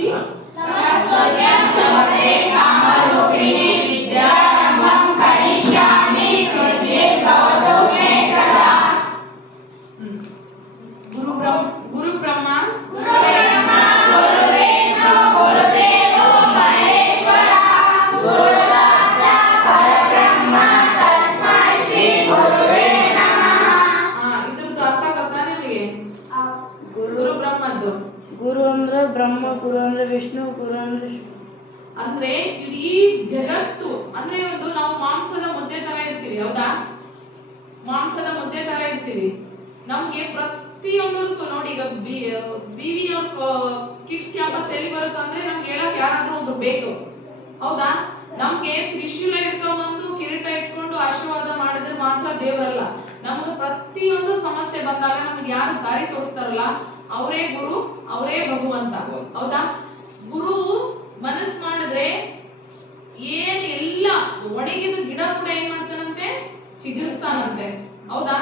सरस्वती सरस्वत्यं नमस्ते कामरूपिणी विद्यारम्भं करिष्यामि सिद्धिर्भवतु मे सदा। गुरु ब्रह्मा गुरुविष्णु गुरुदेवो महेश्वरः गुरु साक्षात् परब्रह्म तस्मै ಶ್ರೀ ಗುರುವೇ ನಮಃ। ಇದ್ರದ್ದು ಅರ್ಥ ಗೊತ್ತಾ ನಿಮಗೆ? ಗುರು ಬ್ರಹ್ಮದ್ದು ಗುರು ಅಂದ್ರೆ ಬ್ರಹ್ಮ, ಗುರು ಅಂದ್ರೆ ವಿಷ್ಣು, ಗುರು ಅಂದ್ರೆ ಇಡೀ ಜಗತ್ತು ಅಂದ್ರೆ ಒಂದು ನಾವು ಮಾಂಸದ ಮುದ್ದೆ ತರ ಇರ್ತೀವಿ, ಹೌದಾ? ಮಾಂಸದ ಮುದ್ದೆ ತರ ಇರ್ತೀವಿ. ನಮ್ಗೆ ಪ್ರತಿಯೊಂದಕ್ಕೂ ನೋಡಿ, ಈಗ ಬಿವಿ ಕಿಡ್ಸ್ ಕ್ಯಾಂಪಸ್ ಎಲ್ಲಿ ಬರುತ್ತೆ ಅಂದ್ರೆ ನಮ್ಗೆ ಹೇಳಕ್ ಯಾರಾದ್ರೂ ಒಬ್ರು ಬೇಕು, ಹೌದಾ? ನಮ್ಗೆ ತ್ರಿಶೂಲ ಇಟ್ಕೊಂಡ್ಬಂದು ಕಿರೀಟ ಇಟ್ಕೊಂಡು ಆಶೀರ್ವಾದ ಮಾಡಿದ್ರೆ ಮಾತ್ರ ದೇವರಲ್ಲ. ನಮ್ಗೆ ಪ್ರತಿಯೊಂದು ಸಮಸ್ಯೆ ಬಂದಾಗ ನಮ್ಗೆ ಯಾರು ದಾರಿ ತೋರಿಸ್ತಾರಲ್ಲ ಅವರೇ ಗುರು, ಅವರೇ ಭಗವಂತ, ಹೌದಾ? ಗುರು ಮನಸ್ಸು ಮಾಡಿದ್ರೆ ಏನ್ ಎಲ್ಲ ಒಣಗಿದ ಗಿಡ ಕೂಡ ಏನ್ ಮಾಡ್ತಾನಂತೆ, ಚಿಗುರಿಸ್ತಾನಂತೆ, ಹೌದಾ?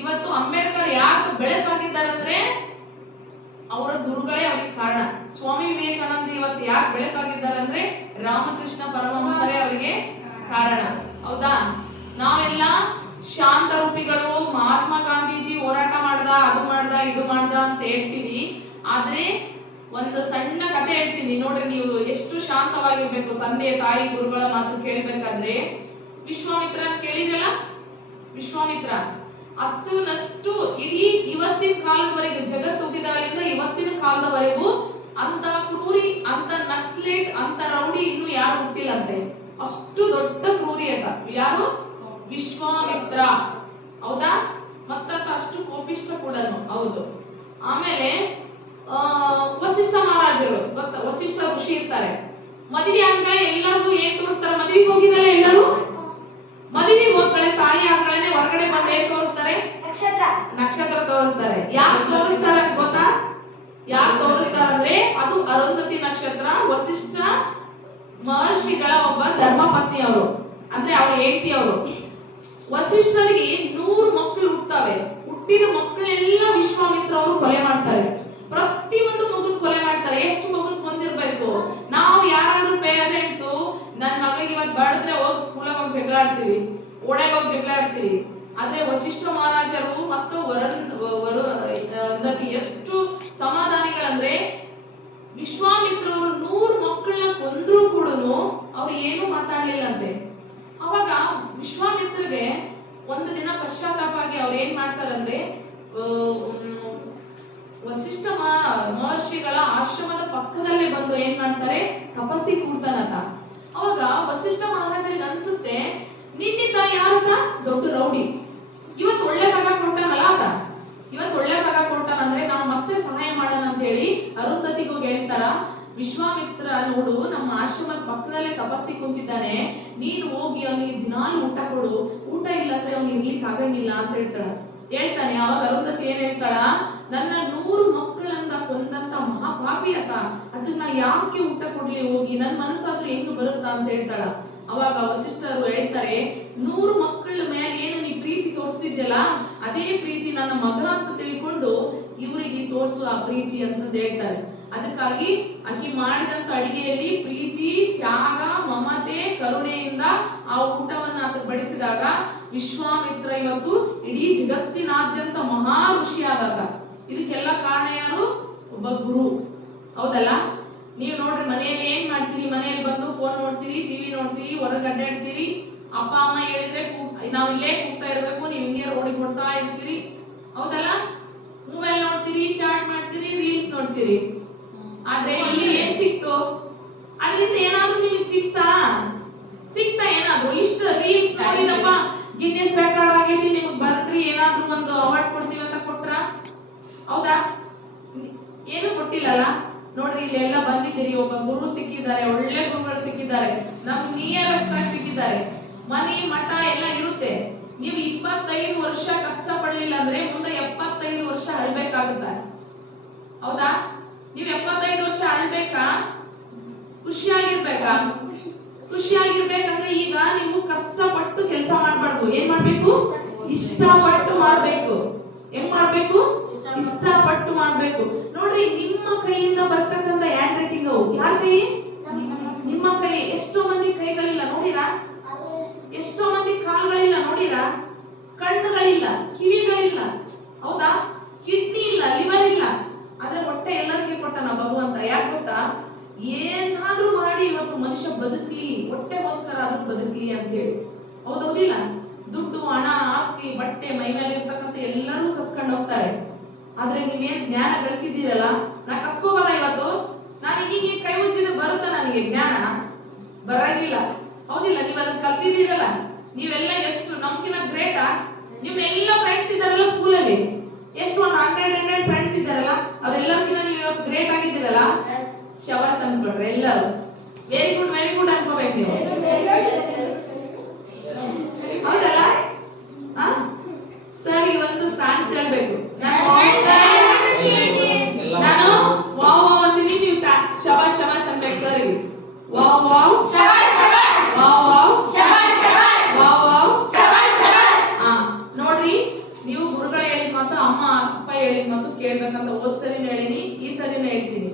ಇವತ್ತು ಅಂಬೇಡ್ಕರ್ ಯಾಕೆ ಬೆಳಕಾಗಿದ್ದಾರಂದ್ರೆ ಅವರ ಗುರುಗಳೇ ಅವ್ರಿಗೆ ಕಾರಣ. ಸ್ವಾಮಿ ವಿವೇಕಾನಂದ ಇವತ್ತು ಯಾಕೆ ಬೆಳಕಾಗಿದ್ದಾರೆ ಅಂದ್ರೆ ರಾಮಕೃಷ್ಣ ಪರಮಹಂಸರೇ ಅವರಿಗೆ ಕಾರಣ, ಹೌದಾ? ನಾವೆಲ್ಲ ಶಾಂತ ರೂಪಿಗಳು, ಮಹಾತ್ಮ ಗಾಂಧೀಜಿ ಹೋರಾಟ ಮಾಡ್ದ, ಅದು ಮಾಡ್ದ, ಇದು ಮಾಡ್ದ ಅಂತ ಹೇಳ್ತೀವಿ. ಆದ್ರೆ ಒಂದು ಸಣ್ಣ ಕಥೆ ಹೇಳ್ತೀನಿ ನೋಡ್ರಿ, ನೀವು ಎಷ್ಟು ಶಾಂತವಾಗಿರ್ಬೇಕು ತಂದೆ ತಾಯಿ ಗುರುಗಳ ಮಾತು ಕೇಳ್ಬೇಕಾದ್ರೆ. ವಿಶ್ವಾಮಿತ್ರ ಕೇಳಿದ್ರಲ್ಲ, ವಿಶ್ವಾಮಿತ್ರ 10ನಷ್ಟು ಇಡೀ ಇವತ್ತಿನ ಕಾಲದವರೆಗೂ, ಜಗತ್ತು ಹುಟ್ಟಿದಾಗಲಿಂದ ಇವತ್ತಿನ ಕಾಲದವರೆಗೂ ಅಂತ ಕ್ರೂರಿ, ಅಂತ ನಕ್ಸಲೇಟ್, ಅಂತ ರೌಡಿ ಇನ್ನು ಯಾರು ಹುಟ್ಟಿಲ್ಲಂತೆ. ಅಷ್ಟು ದೊಡ್ಡ ಕ್ರೂರಿ ಅಂತ ಯಾರು? ವಿಶ್ವಾಮಿತ್ರ, ಹೌದಾ? ಮತ್ತ ಅಷ್ಟು ಕೋಪಿಷ್ಟ ಕೂಡ, ಹೌದು. ಆಮೇಲೆ ವಸಿಷ್ಠ ಮಹಾರಾಜರು ಗೊತ್ತಾ? ವಸಿಷ್ಠ ಋಷಿ ಇರ್ತಾರೆ. ಮದುವೆ ಆದ್ಮೇಲೆ ಎಲ್ಲರೂ ಏನ್ ತೋರಿಸ್ತಾರೆ? ಮದುವೆಗೆ ಹೋಗಿರಲ್ಲ ಎಲ್ಲರೂ, ಮದುವೆಗೆ ಹೋದ್ಮೇಲೆ ತಾಯಿ ಆದ್ಮೇಲೆ ಹೊರಗಡೆ ಬಂದು ಏನ್ ತೋರಿಸ್ತಾರೆ? ನಕ್ಷತ್ರ ತೋರಿಸ್ತಾರೆ. ಯಾರು ತೋರಿಸ್ತಾರೆ ಅಂತ ಗೊತ್ತಾ? ಯಾರು ತೋರಿಸ್ತಾರೆ ಅಂದ್ರೆ ಅದು ಅರುಂಧತಿ ನಕ್ಷತ್ರ. ವಸಿಷ್ಠ ಮಹರ್ಷಿಗಳ ಒಬ್ಬ ಧರ್ಮಪತ್ನಿ ಅವರು, ಅಂದ್ರೆ ಅವ್ರ ಹೆಂಡತಿ ಅವರು. ವಸಿಷ್ಠರಿಗೆ 100 ಮಕ್ಕಳು ಹುಟ್ಟುತ್ತವೆ. ಹುಟ್ಟಿದ ಮಕ್ಕಳೆಲ್ಲ ವಿಶ್ವಾಮಿತ್ರ ಅವರು ಕೊಲೆ ಮಾಡ್ತಾರೆ. ಪ್ರತಿಯೊಂದು ಮಗನ್ ಕೊಲೆ ಮಾಡ್ತಾರೆ. ಎಷ್ಟು ಮಗನ್ ಕೊಂದಿರ್ಬೇಕು? ನಾವು ಯಾರಾದ್ರೂ ಪೇರೆಂಟ್ಸ್ ನನ್ನ ಮಗಗೆ ಇವತ್ತು ಬಡಿದ್ರೆ ಹೋಗಿ ಸ್ಕೂಲಾಗ ಹೋಗಿ ಜಗಳ ಆಡ್ತೀವಿ, ಓಡಾಗ ಹೋಗಿ ಜಗಳ ಆಡ್ತೀವಿ. ಆದ್ರೆ ವಸಿಷ್ಠ ಮಹಾರಾಜರು ಮತ್ತು ಅರುಂಧತಿ ಎಷ್ಟು ಸಮಾಧಾನಿಗಳಂದ್ರೆ ವಿಶ್ವಾಮಿತ್ರವರು 100 ಮಕ್ಕಳನ್ನ ಕೊಂದ್ರೂ ಕೂಡ ಅವ್ರು ಏನು ಮಾತಾಡ್ಲಿಲ್ಲಂತೆ. ಅವಾಗ ವಿಶ್ವಾಮಿತ್ರಗೆ ಒಂದು ದಿನ ಪಶ್ಚಾತ್ತಾಪ ಆಗಿ ಅವ್ರು ಏನ್ ಮಾಡ್ತಾರಂದ್ರೆ ವಸಿಷ್ಠ ಮಹರ್ಷಿಗಳ ಆಶ್ರಮದ ಪಕ್ಕದಲ್ಲೇ ಬಂದು ಏನ್ ಮಾಡ್ತಾರೆ? ತಪಸ್ಸಿ ಕೂಡ್ತಾನಂತ. ಅವಾಗ ವಸಿಷ್ಠ ಮಹಾರಾಜರಿಗೆ ಅನ್ಸುತ್ತೆ, ನಿನ್ನಿಂದ ಯಾರತ ದೊಡ್ಡ ರೌಡಿ ಇವತ್ತು ಒಳ್ಳೆ ತಗ ಕೊಟ್ಟಾನಲ್ಲ ಆತ, ಇವತ್ತು ಒಳ್ಳೆ ತಗ ಕೊಟ್ಟಾನಂದ್ರೆ ನಾವು ಮತ್ತೆ ಸಹಾಯ ಮಾಡೋಣ ಅಂತ ಹೇಳಿ ಅರುಂಧತಿಗೂ ಹೇಳ್ತಾರ, ವಿಶ್ವಾಮಿತ್ರ ನೋಡು ನಮ್ಮ ಆಶ್ರಮದ ಪಕ್ಕದಲ್ಲೇ ತಪಸ್ಸಿ ಕುಂತಿದ್ದಾನೆ, ನೀನು ಹೋಗಿ ಅವನಿಗೆ ದಿನಾಲು ಊಟ ಕೊಡು, ಊಟ ಇಲ್ಲಂದ್ರೆ ಅವ್ನಿಗೆ ಇರ್ಲಿಕ್ಕೆ ಆಗಂಗಿಲ್ಲ ಅಂತ ಹೇಳ್ತಾನೆ. ಅವಾಗ ಅರುಂಧತಿ ಏನ್ ಹೇಳ್ತಾಳ? ನನ್ನ 100 ಮಕ್ಕಳಂದ ಕೊಂದಂತ ಮಹಾಪಾಪಿ ಆತ, ಅದಕ್ಕೆ ನಾ ಯಾಕೆ ಊಟ ಕೊಡ್ಲಿ, ಹೋಗಿ ನನ್ನ ಮನಸ್ಸಾದ್ರೂ ಹೆಂಗ್ ಬರುತ್ತಾ ಅಂತ ಹೇಳ್ತಾಳ. ಅವಾಗ ವಸಿಷ್ಠರು ಹೇಳ್ತಾರೆ, 100 ಮಕ್ಕಳ ಮೇಲೆ ಏನು ನೀ ಪ್ರೀತಿ ತೋರಿಸ್ತಿದ್ಯಲ್ಲ ಅದೇ ಪ್ರೀತಿ ನನ್ನ ಮಗ ಅಂತ ತಿಳ್ಕೊಂಡು ಇವರಿಗೆ ತೋರಿಸು ಆ ಪ್ರೀತಿ ಅಂತಂದು ಹೇಳ್ತಾರೆ. ಅದಕ್ಕಾಗಿ ಆಕಿ ಮಾಡಿದಂತ ಅಡಿಗೆಯಲ್ಲಿ ಪ್ರೀತಿ, ತ್ಯಾಗ, ಮಮತೆ, ಕರುಣೆಯಿಂದ ಆ ಊಟವನ್ನ ಆತ ಬಡಿಸಿದಾಗ ವಿಶ್ವಾಮಿತ್ರ ಇವತ್ತು ಇಡೀ ಜಗತ್ತಿನಾದ್ಯಂತ ಮಹಾ ಋಷಿ ಆದಾಗ. ಇದಕ್ಕೆಲ್ಲ ಕಾರಣ ಯಾರು? ಒಬ್ಬ ಗುರು, ಹೌದಲ್ಲ? ನೀವು ನೋಡ್ರಿ, ಮನೆಯಲ್ಲಿ ಏನ್ ಮಾಡ್ತೀರಿ? ಮನೆಯಲ್ಲಿ ಬಂದು ಫೋನ್ ನೋಡ್ತೀರಿ, ಟಿವಿ ನೋಡ್ತೀರಿ, ಹೊರಗೆ ಅಡ್ಡಾಡ್ತೀರಿ. ಅಪ್ಪ ಅಮ್ಮ ಹೇಳಿದ್ರೆ ನಾವ್ ಇಲ್ಲೇ ಕೂಗ್ತಾ ಇರ್ಬೇಕು, ನೀವ್ ಹಿಂಗೆ ರೋಡಿಗೆ ಕೊಡ್ತಾ ಇರ್ತೀರಿ, ಹೌದಲ್ಲ? ಮೊಬೈಲ್ ನೋಡ್ತೀರಿ, ಚಾಟ್ ಮಾಡ್ತೀರಿ, ರೀಲ್ಸ್ ನೋಡ್ತೀರಿ. ಆದ್ರೆ ಇಲ್ಲಿ ಏನ್ ಸಿಕ್ತು? ಅದರಿಂದ ಏನಾದ್ರೂ ನಿಮಗೆ ಸಿಕ್ತಾ ಏನಾದ್ರು? ಇಷ್ಟು ರೀಲ್ಸ್ ನೋಡಿದಪ್ಪ ಗಿನ್ನೆಸ್ ರೆಕಾರ್ಡ್ ಆಗೈತಿ, ನಿಮಗ್ ಬರ್ತ್ರಿ ಏನಾದ್ರೂ ಒಂದು ಅವಾರ್ಡ್ ಕೊಡ್ತೀವಿ ಅಂತ ಕೊಟ್ರ? ಹೌದಾ? ಏನು ಕೊಟ್ಟಿಲ್ಲಲ್ಲ. ನೋಡ್ರಿ, ಇಲ್ಲಿ ಎಲ್ಲ ಬಂದಿದ್ದೀರಿ, ಒಬ್ಬ ಗುರು ಸಿಕ್ಕಿದ್ದಾರೆ, ಒಳ್ಳೆ ಗುರುಗಳು ಸಿಕ್ಕಿದ್ದಾರೆ, ನಮ್ ನಿಯರೆಸ್ಟ್ ಆಗಿ ಸಿಕ್ಕಿದ್ದಾರೆ. ಮನೆ ಮಠ ಎಲ್ಲ ಇರುತ್ತೆ. ನೀವು 25 ವರ್ಷ ಕಷ್ಟ ಪಡ್ಲಿಲ್ಲ ಅಂದ್ರೆ ಮುಂದೆ 75 ವರ್ಷ ಅಳ್ಬೇಕಾಗುತ್ತ, ಹೌದಾ? ನೀವು 75 ವರ್ಷ ಅಳ್ಬೇಕಾ? ಖುಷಿಯಾಗಿರ್ಬೇಕಾ? ಖುಷಿಯಾಗಿರ್ಬೇಕಂದ್ರೆ ಈಗ ನೀವು ಕಷ್ಟಪಟ್ಟು ಕೆಲಸ ಮಾಡ್ಬಾರ್ದು. ಏನ್ ಮಾಡ್ಬೇಕು? ಇಷ್ಟಪಟ್ಟು ಮಾಡ್ಬೇಕು. ಹೆಂಗ್ ಮಾಡ್ಬೇಕು? ಇಷ್ಟಪಟ್ಟು ಮಾಡ್ಬೇಕು. ನೋಡ್ರಿ, ನಿಮ್ಮ ಕೈಯಿಂದ ಬರ್ತಕ್ಕಂಥ ಹ್ಯಾಂಡ್ ರೈಟಿಂಗ್ ಕೈ? ನಿಮ್ಮ ಕೈ. ಎಷ್ಟೋ ಮಂದಿ ಕೈಗಳಿಲ್ಲ ನೋಡಿರಾ? ಎಷ್ಟೋ ಮಂದಿ ಕಾಲುಗಳಿಲ್ಲ ನೋಡಿರಾ? ಕಣ್ಣುಗಳಿಲ್ಲ, ಕಿವಿಗಳಿಲ್ಲ, ಹೌದಾ? ಕಿಡ್ನಿ ಇಲ್ಲ, ಲಿವರ್ ಇಲ್ಲ, ಆದ್ರೆ ಹೊಟ್ಟೆ ಎಲ್ಲರಿಗೆ ಕೊಟ್ಟನ ಭಗವಂತ. ಯಾಕೆ ಗೊತ್ತಾ? ಏನಾದ್ರೂ ಮಾಡಿ ಇವತ್ತು ಮನುಷ್ಯ ಬದುಕಲಿ, ಹೊಟ್ಟೆಗೋಸ್ಕರ ಆದ್ರೂ ಬದುಕಲಿ ಅಂತ ಹೇಳಿ. ಹೌದೌದಿಲ್ಲ? ದುಡ್ಡು, ಹಣ, ಆಸ್ತಿ, ಬಟ್ಟೆ, ಮೈ ಮೇಲೆ ಇರ್ತಕ್ಕಂಥ ಎಲ್ಲರೂ ಕಸ್ಕೊಂಡು ಹೋಗ್ತಾರೆ. ಆದ್ರೆ ನೀವೇನ್ ಜ್ಞಾನ ಗಳಿಸಿದ್ದೀರಲ್ಲ, ನಾ ಕಸ್ಕೋಬೋದ ಇವತ್ತು? ನಾನು ಹೀಗೆ ಕೈ ಮುಚ್ಚಿದ್ರೆ ಬರುತ್ತಾ ನನಗೆ ಜ್ಞಾನ? ಬರಂಗಿಲ್ಲ, ಹೌದಿಲ್ಲ? ನೀವ್ ಅದನ್ನ ಕಲ್ತಿದ್ದೀರಲ್ಲ, ನೀವೆಲ್ಲ ಎಷ್ಟು ನಮ್ಗಿನ ಗ್ರೇಟಾ? ನಿಮ್ಮೆಲ್ಲ ಫ್ರೆಂಡ್ಸ್ ಇದ್ದಾರಲ್ಲ ಸ್ಕೂಲಲ್ಲಿ, ಎಷ್ಟು ಒಂದು 100 ಫ್ರೆಂಡ್ಸ್ ಇದ್ದಾರಲ್ಲ, ಅವರೆಲ್ಲರಿಗಿನ ನೀವು ಇವತ್ತು ಗ್ರೇಟ್ ಆಗಿದ್ದೀರಲ್ಲ. ಶವಾಸ್ ಅನ್ಕೊಂಡ್ರೆ ಎಲ್ಲರೂ ವೆರಿ ಗುಡ್ ಅನ್ಕೋಬೇಕು ನೀವು, ಹೌದಲ್ಲ? ಸರ್ ಒಂದು ಥ್ಯಾಂಕ್ಸ್ ಹೇಳ್ಬೇಕು. ನಾನು ವಾವ್ ವಾವ್ ಅಂತೀನಿ, ನೀವು ಶಬಾಷ್ ಅನ್ಬೇಕು sir. Wow wow wow wow wow. ನೋಡ್ರಿ, ನೀವು ಗುರುಗಳು ಹೇಳಿದ ಮಾತು, ಅಮ್ಮ ಅಪ್ಪ ಹೇಳಿದ ಮಾತು ಕೇಳ್ಬೇಕಂತ ಹೋದ್ ಸರಿನೂ ಹೇಳಿನಿ, ಈ ಸರಿನೂ ಹೇಳ್ತೀನಿ.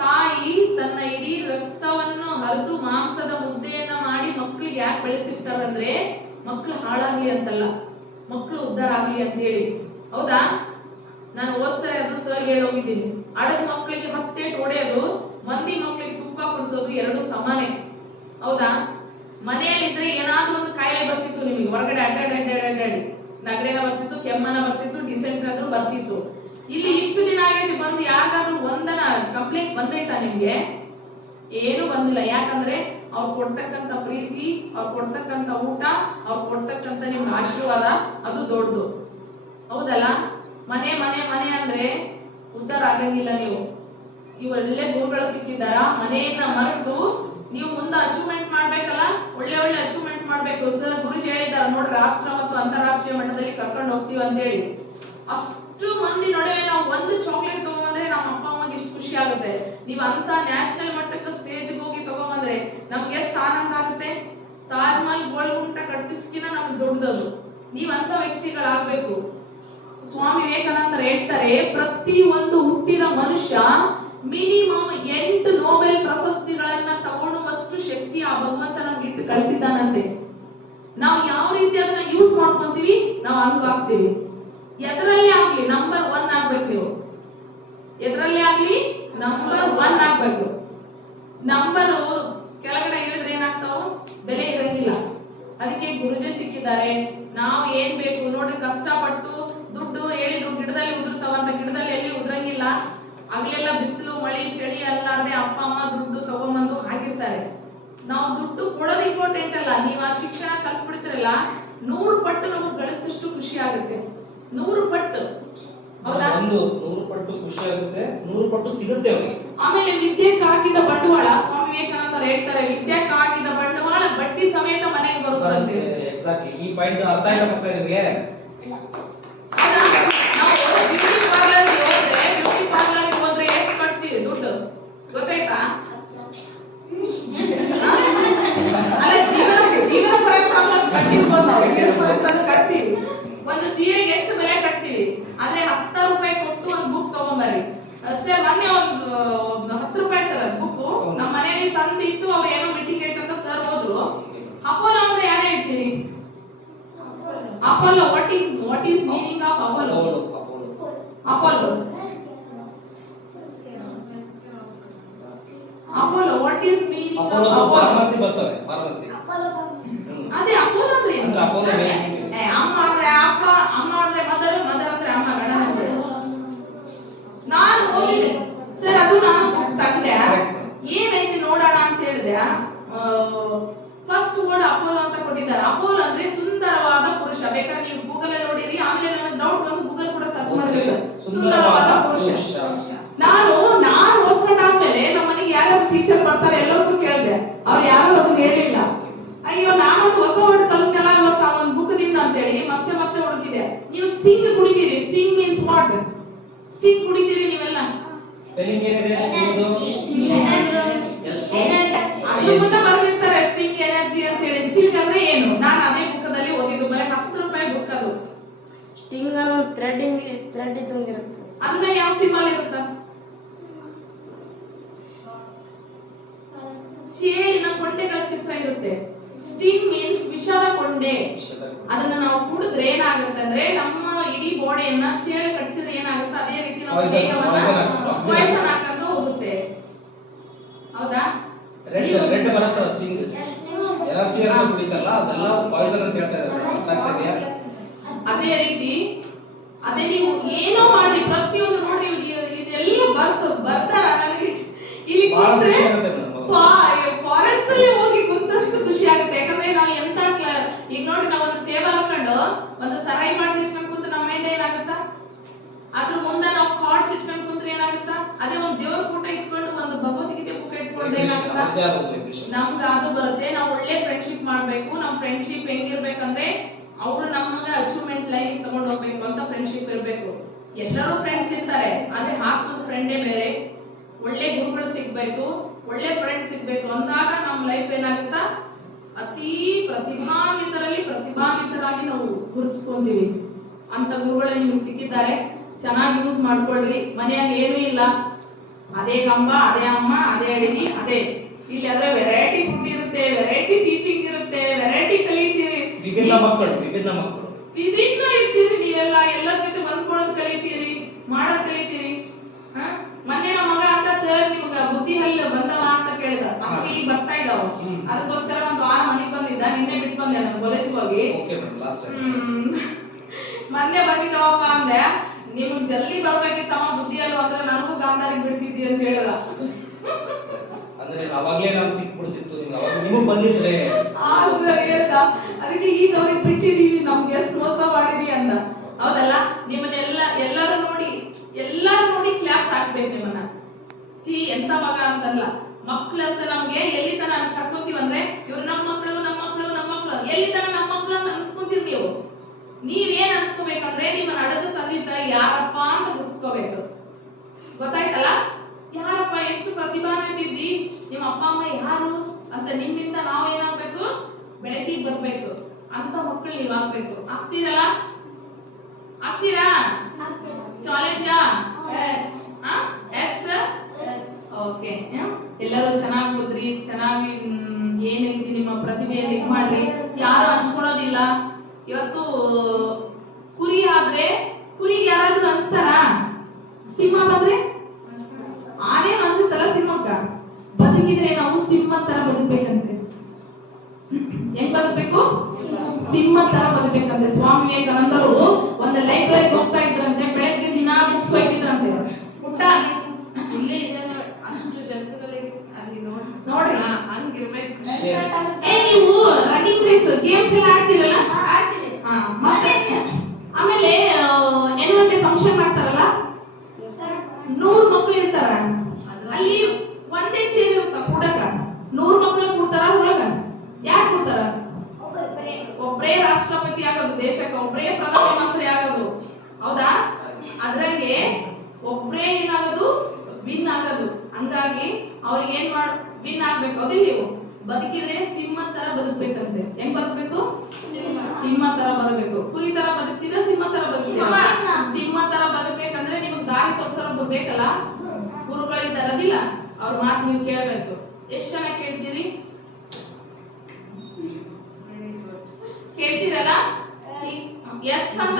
ತಾಯಿ ತನ್ನ ಇಡೀ ರಕ್ತವನ್ನು ಹರಿದು ಮಾಂಸದ ಮುದ್ದೆಯನ್ನ ಮಾಡಿ ಮಕ್ಕಳಿಗೆ ಯಾಕೆ ಬೆಳೆಸಿರ್ತಾರಂದ್ರೆ ಮಕ್ಕಳು ಹಾಳಾಗ್ಲಿ ಅಂತಲ್ಲ, ಮಕ್ಕಳು ಉದ್ಧಾರ ಆಗ್ಲಿ ಅಂತ ಹೇಳಿ. ಹೌದಾ? ನಾನು ಹೋದ್ಸರಿ ಅದು ಸರ್ ಹೇಳೋಗಿದ್ದೀನಿ, ಅಡದ ಮಕ್ಕಳಿಗೆ 10 ಏಟು ಹೊಡೆಯೋದು, ಮಂದಿ ಮಕ್ಕಳಿಗೆ ತುಪ್ಪ ಕುಡಿಸೋದು ಎರಡು ಸಮಾನೆ. ಹೌದಾ? ಮನೆಯಲ್ಲಿದ್ರೆ ಏನಾದ್ರೂ ಒಂದು ಕಾಯಿಲೆ ಬರ್ತಿತ್ತು ನಿಮಗೆ, ಹೊರಗಡೆ ಅಡ್ಡಾಡಿ ನಗಡೆನ ಬರ್ತಿತ್ತು, ಕೆಮ್ಮನ ಬರ್ತಿತ್ತು, ಡಿಸೆಂಟ್ರಿ ಆದ್ರೂ ಬರ್ತಿತ್ತು. ಇಲ್ಲಿ ಇಷ್ಟು ದಿನ ಆಗೈತಿ ಬಂದು ಯಾರಿಗಾದ್ರೂ ಒಂದನ ಕಂಪ್ಲೇಂಟ್ ಬಂದೈತಾ ನಿಮ್ಗೆ? ಏನು ಬಂದಿಲ್ಲ. ಯಾಕಂದ್ರೆ ಅವ್ರು ಕೊಡ್ತಕ್ಕಂಥ ಪ್ರೀತಿ, ಅವ್ರು ಕೊಡ್ತಕ್ಕಂಥ ಊಟ, ಅವ್ರು ಕೊಡ್ತಕ್ಕಂಥ ನಿಮ್ಗೆ ಆಶೀರ್ವಾದ ಅದು ದೊಡ್ಡದು. ಹೌದಲ್ಲ? ಮನೆ ಅಂದ್ರೆ ಉದ್ಧಾರ ಆಗಂಗಿಲ್ಲ. ನೀವು ಒಳ್ಳೆ ಗುರುಗಳು ಸಿಕ್ಕಿದಾರ, ಮನೆಯನ್ನ ಮರೆತು ನೀವು ಮುಂದೆ ಅಚೀವ್ಮೆಂಟ್ ಮಾಡ್ಬೇಕಲ್ಲ, ಒಳ್ಳೆ ಅಚೀವ್ಮೆಂಟ್ ಮಾಡ್ಬೇಕು. ಸರ್ ಗುರುಜಿ ಹೇಳಿದಾರ ನೋಡ್ರಿ, ರಾಷ್ಟ್ರ ಮತ್ತು ಅಂತಾರಾಷ್ಟ್ರೀಯ ಮಟ್ಟದಲ್ಲಿ ಕರ್ಕೊಂಡು ಹೋಗ್ತೀವಿ ಅಂತ ಹೇಳಿ. ಅಷ್ಟು ಮಂದಿ ನಡುವೆ ನಾವು ಒಂದು ಚಾಕ್ಲೇಟ್ ತಗೊಂಡ್ಬಂದ್ರೆ ನಮ್ಮ ಅಪ್ಪ ಅಮ್ಮಗೆ ಎಷ್ಟು ಖುಷಿ ಆಗುತ್ತೆ. ನೀವು ಅಂತ ನ್ಯಾಷನಲ್ ಮಟ್ಟಕ್ಕೆ ಸ್ಟೇಟ್ಗೆ ಹೋಗಿ ತಗೊಂಡ್ಬಂದ್ರೆ ನಮ್ಗೆ ಎಷ್ಟು ಆನಂದ ಆಗುತ್ತೆ. ತಾಜ್ ಮಹಲ್ ಗೋಲ್ಡ್ ಗುಂಟ ಕಟ್ಟಿಸ್ಕಿನ ನಮ್ಗೆ ದೊಡ್ಡದದು. ನೀವಂತ ವ್ಯಕ್ತಿಗಳಾಗ್ಬೇಕು. ಸ್ವಾಮಿ ವಿವೇಕಾನಂದರು ಹೇಳ್ತಾರೆ, ಪ್ರತಿ ಒಂದು ಹುಟ್ಟಿದ ಮನುಷ್ಯ ಮಿನಿಮಮ್ 8 ನೊಬೆಲ್ ಪ್ರಶಸ್ತಿಗಳನ್ನ ತಗೊಳ್ಳುವಷ್ಟು ಶಕ್ತಿ ಆ ಭಗವಂತ ನಮ್ಗೆ ಇಟ್ಟು ಕಳಿಸಿದ್ದಾನಂತೆ. ನಾವು ಯಾವ ರೀತಿ ಅದನ್ನ ಯೂಸ್ ಮಾಡ್ಕೊಂತೀವಿ, ನಾವು ಹಂಗಾಗ್ತೀವಿ. ಎದರಲ್ಲೇ ಆಗ್ಲಿ ನಂಬರ್ 1 ಆಗ್ಬೇಕು. ನೀವು ಎದರಲ್ಲೇ ಆಗ್ಲಿ ನಂಬರ್ 1 ಆಗ್ಬೇಕು. ನಂಬರು ಕೆಳಗಡೆ ಇಳಿದ್ರೆ ಏನಾಗ್ತಾವ, ಬೆಲೆ ಇರಂಗಿಲ್ಲ. ಅದಕ್ಕೆ ಗುರುಜಿ ಸಿಕ್ಕಿದ್ದಾರೆ. ನಾವು ಏನ್ ಬೇಕು ನೋಡ್ರಿ, ಕಷ್ಟಪಟ್ಟು ದುಡ್ಡು ಹೇಳಿದ್ರು ಗಿಡದಲ್ಲಿ ಉದುರ್ತಾವಂತ, ಗಿಡದಲ್ಲಿ ಎಲ್ಲಿ ಉದ್ರಂಗಿಲ್ಲ. ಆಗ್ಲೆಲ್ಲ ಬಿಸಿಲು ಮಳಿ ಚಳಿ ಅಲ್ಲಾರ್ದೆ ಅಪ್ಪ ಅಮ್ಮ ದುಡ್ಡು ತಗೊಂಡ್ಬಂದು ಹಾಕಿರ್ತಾರೆ. ನಾವು ದುಡ್ಡು ಕೊಡೋದು ಇಂಪಾರ್ಟೆಂಟ್ ಅಲ್ಲ, ನೀವು ಆ ಶಿಕ್ಷಣ ಕಲ್ತ್ಬಿಡ್ತಿರಲ್ಲ, 100 ಪಟ್ಟು ನಮಗೆ ಗಳಿಸಿದಷ್ಟು ಖುಷಿ ಆಗುತ್ತೆ. 100 ಪಟ್ಟು. ಹೌದಾ? 100 ಪಟ್ಟು ಖುಷಿ ಆಗುತ್ತೆ, 100 ಪಟ್ಟು ಸಿಗುತ್ತೆ ಅವರಿಗೆ. ಆಮೇಲೆ ವಿದ್ಯೆಗೆ ಹಾಕಿದ ಬಂಡವಾಳ, ಸ್ವಾಮಿ ವಿವೇಕಾನಂದರು ಹೇಳ್ತಾರೆ, ವಿದ್ಯೆಗೆ ಹಾಕಿದ ಬಂಡವಾಳ ಬಡ್ಡಿ ಸಮೇತ ಮನೆಗೆ ಬರುತ್ತಂತೆ. ಎಕ್ಸಾಕ್ಟ್ಲಿ, ಈ ಪಾಯಿಂಟ್ ಅರ್ಥ ಆಯ್ತಾ ಮಕ್ಕಳಿಗೆ? ನಾವು ಬ್ಯೂಟಿ ಪಾರ್ಲರ್ಗೆ ಹೋದ್ರೆ ಎಷ್ಟು ಕಟ್ತೀವಿ ದುಡ್ಡು ಗೊತ್ತಾಯ್ತಾ? ಅಲ್ಲ, ಜೀವನ ಪರಕ್ಕೆ ಅಷ್ಟು ಕಟ್ಟಿರ್ಬೋದು ನಾವು, ಜೀವನ ಪರಕ್ಕೆ ಕಟ್ತೀವಿ. ಒಂದು ಸೀರೆಗೆ ಎಷ್ಟು ಬೆಲೆ ಕಟ್ತೀವಿ, ಆದ್ರೆ 10 ರೂಪಾಯಿ ಕೊಟ್ಟು ಒಂದು ಬುಕ್ ತಗೊಂಬರ್ರಿ. ಸರ್ ಮೊನ್ನೆ ಒಂದು 10 ರೂಪಾಯಿ ಸರ್ ಅದು ಬುಕ್ ನಮ್ಮ ಮನೆಯಲ್ಲಿ ತಂದಿಟ್ಟು ಅವ್ರು ಏನೋ ಮೀಟಿಂಗ್ ಐತಂತ ಸರ್ ಹೋದ್ರು. ಅಪೋಲೋ ಅಂದ್ರೆ ಯಾರು ಹೇಳ್ತೀರಿ? Apollo, what is meaning of Apollo? Apollo what is meaning of Apollo? Pharmacy ಬರ್ತವೆ, ಫಾರ್ಮಸಿ. ಅದೇ ಅಪೋಲೋ ಅಂದ್ರೆ ಏನು? ಅಪೋಲೋ ಅಮ್ಮ ಅಂದ್ರೆ ಅಪ್ಪ, ಅಮ್ಮ ಅಂದ್ರೆ ಮದರ್, ಮದರ್ ಅಂದ್ರೆ ಅಮ್ಮ, ಗಂಡ. ನಾನು ಹೋಗಿದ್ದೆ ಸರ್, ಅದು ನಾನು ತಗೊಂಡೆ, ಏನೈತಿ ನೋಡೋಣ ಅಂತ ಹೇಳಿದೆ. ಫಸ್ಟ್ ವರ್ಡ್ ಅಪೋಲೋ ಅಂತ ಕೊಟ್ಟಿದ್ದಾರೆ. ಅಪೋಲೋ ಅಂದ್ರೆ ಸುಂದರವಾದ ಪುರುಷ. ಬೇಕಾದ್ರೆ ನೀವು ಗೂಗಲ್ ಅಲ್ಲಿ ನೋಡಿರಿ. ಆಮೇಲೆ ನನಗೆ ಡೌಟ್ ಬಂದು ಗೂಗಲ್ ಕೂಡ ಸರ್ಚ್ ಮಾಡಿದೆ ಸರ್, ಸುಂದರವಾದ ಪುರುಷ. ನಾನು ಓದ್ಕೊಂಡಾದ್ಮೇಲೆ ನಮ್ಮ ಮನೆಗೆ ಯಾರ್ಯಾರು ಟೀಚರ್ ಬರ್ತಾರೆ ಎಲ್ಲರಿಗೂ ಕೇಳಿದೆ, ಅವ್ರು ಯಾರು ಅದನ್ನ ಹೇಳಿಲ್ಲ. ಅಯ್ಯೋ, ನಾನೊಂದು ಹೊಸ ವರ್ಡ್ ಕಲ್ತ್ನಲ್ಲ ಇವತ್ತು ಆ ಒಂದು ಬುಕ್ ದಿಂದ ಅಂತ ಹೇಳಿ ಮತ್ತೆ ಹುಡುಕಿದೆ. ನೀವು ಸ್ಟಿಂಗ್ ಕುಡಿತೀರಿ. Sting means what? ಸ್ಟಿಂಗ್ ಕುಡಿತೀರಿ ನೀವೆಲ್ಲ? ಸ್ಪೆಲ್ಲಿಂಗ್ ಏನಿದೆ? ಅದ್ರ ಮುಂದೆ ಬರ್ದಿರ್ತಾರೆ ಸ್ಟಿಂಗ್ ಎನರ್ಜಿ ಅಂತ ಹೇಳಿ. ಸ್ಟಿಂಗ್ ಅಂದ್ರೆ ಏನು? ನಾನು ಅದೇ ಬುಕ್ಕದಲ್ಲಿ ಓದಿದ್ದು, ಬರೀ 10 ರೂಪಾಯಿ ಬುಕ್ ಅದು. ಸ್ಟಿಂಗ್ ಅನ್ನೋ ಥ್ರೆಡ್ ಇದ್ದಂಗಿರುತ್ತೆ. ಅದ್ರ ಮೇಲೆ ಯಾವ ಸಿಂಬಲ್ ಇರುತ್ತೆ? ಚೇಳಿನ ಕೊಂಡೆಗಳ ಚಿತ್ರ ಇರುತ್ತೆ. ಸ್ಟಿಂಗ್ ಮೀನ್ಸ್ ವಿಷದ ಕೊಂಡೆ. ಅದನ್ನ ನಾವು ಕುಡಿದ್ರೆ ಏನಾಗುತ್ತೆ ಅಂದ್ರೆ ನಮ್ಮ ಇಡೀ ಬಾಡಿಯನ್ನ ಚೇಳು ಕಚ್ಚಿದ್ರೆ ಏನಾಗುತ್ತೆ ಅದೇ ರೀತಿ ನಮ್ಮ ದೇಹವನ್ನ ಪಾಯ್ಸನ್ ಹಾಕಂತ ಹೋಗುತ್ತೆ. ಹೌದಾ? ರೆಡ್ ಬರುತ್ತಲ್ಲ ಸ್ಟಿಂಗ್ ಎಲರ್ಜಿ ಅಂತ ಕುಡಿತಲ್ಲ ಅದೆಲ್ಲ ಪಾಯ್ಸನ್ ಅಂತ ಹೇಳ್ತಾ ಇದ್ದಾರೆ. ಅರ್ಥ ಆಗ್ತಾ ಇದೆಯಾ? ಅದೇ ನೀವು ಏನೋ ಮಾಡಿ ಪ್ರತಿಯೊಂದು ನೋಡಿ ಇದೆಲ್ಲ ಬರ್ತಾರ ನನಗೆ ಇಲ್ಲಿ ಕೂತ್ರೆ ಫಾರೆಸ್ಟ್ ಅಲ್ಲಿ ಹೋಗಿ ಕುಂತಷ್ಟು ಖುಷಿ ಆಗುತ್ತೆ. ಯಾಕಂದ್ರೆ ನಾವು ಎಂತ ಈಗ ನೋಡಿ ನಾವು ಒಂದು ಟೇಬಲ್ ಹಾಕೊಂಡು ಒಂದು ಸರಾಯಿ ಮಾಡ್ತಿರ್ಕೊಂಡು ಕುಂತ ನಮ್ಮ ಮೈಂಡ್ ಏನಾಗುತ್ತಾ, ಅದ್ರ ಮುಂದೆ ನಾವು ಕಾರ್ಡ್ಸ್ ಇಟ್ಕೊಂಡು ಕುಂತ್ರೆ ಏನಾಗುತ್ತಾ, ಅದೇ ಒಂದು ದೇವ್ರ ಫೋಟೋ ಇಟ್ಕೊಂಡು ಒಂದು ಭಗವದ್ಗೀತೆ ಬುಕ್ ಇಟ್ಕೊಂಡ್ರೆ ಏನಾಗುತ್ತಾ, ನಮ್ಗೆ ಅದು ಬರುತ್ತೆ. ನಾವು ಒಳ್ಳೆ ಫ್ರೆಂಡ್ಶಿಪ್ ಮಾಡ್ಬೇಕು. ನಮ್ಮ ಫ್ರೆಂಡ್ಶಿಪ್ ಹೆಂಗಿರ್ಬೇಕಂದ್ರೆ ಅವ್ರು ನಮ್ಗೆ ಅಚೀವ್ಮೆಂಟ್ ಲೈನ್ ತಗೊಂಡು ಹೋಗ್ಬೇಕು ಅಂತ ಫ್ರೆಂಡ್ಶಿಪ್ ಇರಬೇಕು. ಎಲ್ಲರೂ ಫ್ರೆಂಡ್ಸ್ ಇರ್ತಾರೆ, ಆದ್ರೆ ಆತ್ಮದ ಫ್ರೆಂಡೇ ಬೇರೆ. ಒಳ್ಳೆ ಗುರುಗಳು ಸಿಗ್ಬೇಕು, ಒಳ್ಳೆ ಫ್ರೆಂಡ್ಸ್ ಸಿಗ್ಬೇಕು ಅಂದಾಗ ನಮ್ಮ ಲೈಫ್ ಏನಾಗುತ್ತಾ, ಅತಿ ಪ್ರತಿಭಾನ್ವಿತರಾಗಿ ನಾವು ಗುರುತಿಸ್ಕೊಂತೀವಿ. ಅಂತ ಗುರುಗಳೇ ನಿಮಗೆ ಸಿಕ್ಕಿದ್ದಾರೆ, ಚೆನ್ನಾಗಿ ಯೂಸ್ ಮಾಡ್ಕೊಳ್ರಿ. ಮನೆಯಾಗ ಏನೂ ಇಲ್ಲ, ಅದೇ ಕಂಬ, ಅದೇ ಅಮ್ಮ, ಅದೇ ಅಡಿಗೆ, ಅದೇ ಇಲ್ಲಿ ಆದ್ರೆ ವೆರೈಟಿ ಫುಡ್ ಇರುತ್ತೆ, ವೆರೈಟಿ ಟೀಚಿಂಗ್ ಇರುತ್ತೆ, ವೆರೈಟಿ ಕಲಿತೀರಿ. ವಿಭಿನ್ನ ಮಕ್ಕಳು ವಿಭಿನ್ನ ಇರ್ತೀರಿ ನೀವೆಲ್ಲ, ಎಲ್ಲರ ಜೊತೆ ಹೊಂದ್ಕೊಳ್ಳೋದು ಕಲಿತೀರಿ, ಮಾಡೋದ್ ಕಲಿತೀರಿ. ಮೊನ್ನೆ ನಮ್ಮ ಮಗ ಅಂತ ಸರ್ ನಿಮ್ಗ ಬುದ್ಧಿ ಹಲ್ಲು ಬಂದವ ಅಂತ ಕೇಳಿದ. ನಮ್ಗೆ ಈಗ ಬರ್ತಾ ಇದಾವ, ಅದಕ್ಕೋಸ್ಕರ ಒಂದು 6 ಮನೆಗೆ ಬಂದಿದ್ದ. ನಿನ್ನೆ ಬಿಟ್ಟು ಬಂದೆ ನಾನು ಕಾಲೇಜಿಗೆ ಹೋಗಿ. ಮೊನ್ನೆ ಬಂದಿದ್ದವಪ್ಪ ಅಂದೆ, ನಿಮ್ಗ್ ಜಲ್ದಿ ಬರ್ಬೇಕಿತ್ತಮ್ಮ ಬುದ್ಧಿ ಹಲ್ಲು ಅಂದ್ರೆ ನನಗೂ ಗಾಂಧಾರಿಗೆ ಬಿಡ್ತಿದ್ದಿ ಅಂತ ಹೇಳಿದ. ಅಂದ್ರೆ ಅವಾಗಲೇ ನಾವು ಸಿಕ್ಬಿಡ್ತಿತ್ತು, ನಿಮಗೆ ಬಂದಿದ್ರೆ ಸರ್ ಹೇಳ್ದ. ಅದಕ್ಕೆ ಈಗ ಅವ್ರಿಗೆ ಬಿಟ್ಟಿದೀವಿ, ನಮ್ಗೆ ಎಷ್ಟು ಮೋಸ ಮಾಡಿದೀವಿ ಅಂದ. ಹೌದಲ್ಲ? ನಿಮ್ಮನ್ನೆಲ್ಲ ಎಲ್ಲರೂ ನೋಡಿ ಕ್ಲಾಪ್ಸ್ ಹಾಕ್ಬೇಕು ನಿಮ್ಮನ್ನ. ಎಂತ ಮಗ ಅಂತಲ್ಲ, ಮಕ್ಳಂತ ನಮ್ಗೆ ಎಲ್ಲಿ ತನ ಕರ್ಕೊಂತೀವಿ ಅಂದ್ರೆ ಇವ್ರು ನಮ್ಮ ಮಕ್ಳು ಎಲ್ಲಿ ತನ ನಮ್ಮ ಮಕ್ಳು ಅಂತ ಅನ್ಸ್ಕೊಂತೀರಿ ನೀವು. ನೀವೇನ್ ಅನ್ಸ್ಕೋಬೇಕಂದ್ರೆ ನಿಮ್ಮನ್ನ ಅಡದು ತಂದಿದ್ದ ಯಾರಪ್ಪ ಅಂತ ಗುರ್ಸ್ಕೋಬೇಕು. ಗೊತ್ತಾಯ್ತಲ್ಲ? ಯಾರಪ್ಪ ಎಷ್ಟು ಪ್ರತಿಭಾನ್ವಿತಿದ್ದಿ, ನಿಮ್ಮ ಅಪ್ಪ ಅಮ್ಮ ಯಾರು ಅಂತ ನಿಮ್ಮಿಂದ ನಾವು ಏನಾಗ್ಬೇಕು, ಬೆಳಕಿಗೆ ಬರ್ಬೇಕು ಅಂತ ಮಕ್ಕಳು ನೀವು ಆಗ್ಬೇಕು. ಆಗ್ತೀರಲ್ಲ? ಚಾಲೆಂಜಾ? ಎಸ್. ಓಕೆ. ಎಲ್ಲರೂ ಚೆನ್ನಾಗಿ ಓದ್ರಿ, ಚೆನ್ನಾಗಿ ಏನೈತಿ ನಿಮ್ಮ ಪ್ರತಿಭೆಯಲ್ಲಿ ಇದು ಮಾಡ್ರಿ. ಯಾರು ಹಂಚ್ಕೊಳ್ಳೋದಿಲ್ಲ. ಇವತ್ತು ಕುರಿ ಆದ್ರೆ ಕುರಿಗೆ ಯಾರಾದ್ರೂ ಅನ್ಸ್ತಾರ? ಸಿಂಹ ಬಂದ್ರೆ ಆನೇನು ಅನ್ಸುತ್ತಲ್ಲ ಸಿಂಹಕ್ಕ. ಬದುಕಿದ್ರೆ ನಾವು ಸಿಂಹ ತರ ಬದುಕ್ಬೇಕಂತೆ. ಹೆಂಗ್ ಬದುಕ್ಬೇಕು? ಸಿಂಹ ತರ ಬದುಕ್ಬೇಕಂತೆ. ಸ್ವಾಮಿ ವಿವೇಕಾನಂದರು ಒಂದು ಲೈಬ್ರರಿಗೆ ಹೋಗ್ತಾ ಇದ್ರಂತೆ, ಬೆಳಗ್ಗೆ ದಿನ ಬುಕ್ಸ್ ಒಯ್ತಿದ್ರಂತೆ. ಪುಟ್ಟ ಇಲ್ಲೇ ಇದೆ ಅಷ್ಟು ಜಂತುಗಳಿಗೆ ಅಲ್ಲಿ ನೋಡ್ರಿ ಹಂಗಿರ್ಬೇಕು. ನೀವು ರನ್ನಿಂಗ್ ರೇಸ್ ಗೇಮ್ಸ್ ಎಲ್ಲ ಆಡ್ತೀರಲ್ಲ? ಮತ್ತೆ ಆಮೇಲೆ ಆನ್ಯುವಲ್ ಡೇ ಫಂಕ್ಷನ್ ಮಾಡ್ತಾರಲ್ಲ, 100 ಮಕ್ಕಳು ಇರ್ತಾರ, ಅಲ್ಲಿ ಒಂದೇ ಚೇರ್ ಇರುತ್ತ ಕೂಡಕ. 100 ಮಕ್ಕಳು ಕೂಡ್ತಾರ ಒಳಗ. ಯಾಕೆ ಕೂಡ್ತಾರ? ಒಬ್ಬರೇ ರಾಷ್ಟ್ರಪತಿ ಆಗೋದು, ದೇಶಕ್ಕೆ ಒಬ್ಬರೇ ಪ್ರಧಾನಮಂತ್ರಿ ಆಗೋದು. ಹೌದಾ? ಅದ್ರಂಗೆ ಒಬ್ಬರೇ ಏನಾಗೋದು, ವಿನ್ ಆಗೋದು. ಹಂಗಾಗಿ ಅವ್ರಿಗೆ ಏನ್ ವಿನ್ ಆಗ್ಬೇಕು. ಅದೇ ನೀವು ಬದುಕಿದ್ರೆ ಸಿಂಹ ತರ ಬದುಕ್ಬೇಕಂತೆ. ಹೆಂಗ್ ಬದುಕ್ಬೇಕು? ಸಿಂಹ ತರ ಬದುಕಬೇಕು. ಕುರಿ ತರ ಬದುಕ್ತೀರಾ, ಸಿಂಹ ತರ ಬದುಕ್ತೀರಾ? ಸಿಂಹ ತರ ಬದುಕ್ಬೇಕಂದ್ರೆ ನಿಮ್ಗೆ ದಾರಿ ತೋರ್ಸೋರು ಬೇಕಲ್ಲ, ಗುರುಗಳಿದ್ದಾರದಿಲ್ಲ, ಅವ್ರ ಮಾತು ನೀವು ಕೇಳ್ಬೇಕು. ಎಷ್ಟು ಜನ ಕೇಳ್ತೀರಿ? ಕೇಳ್ತೀರಲ್ಲ? ಎಸ್ ಅಂತ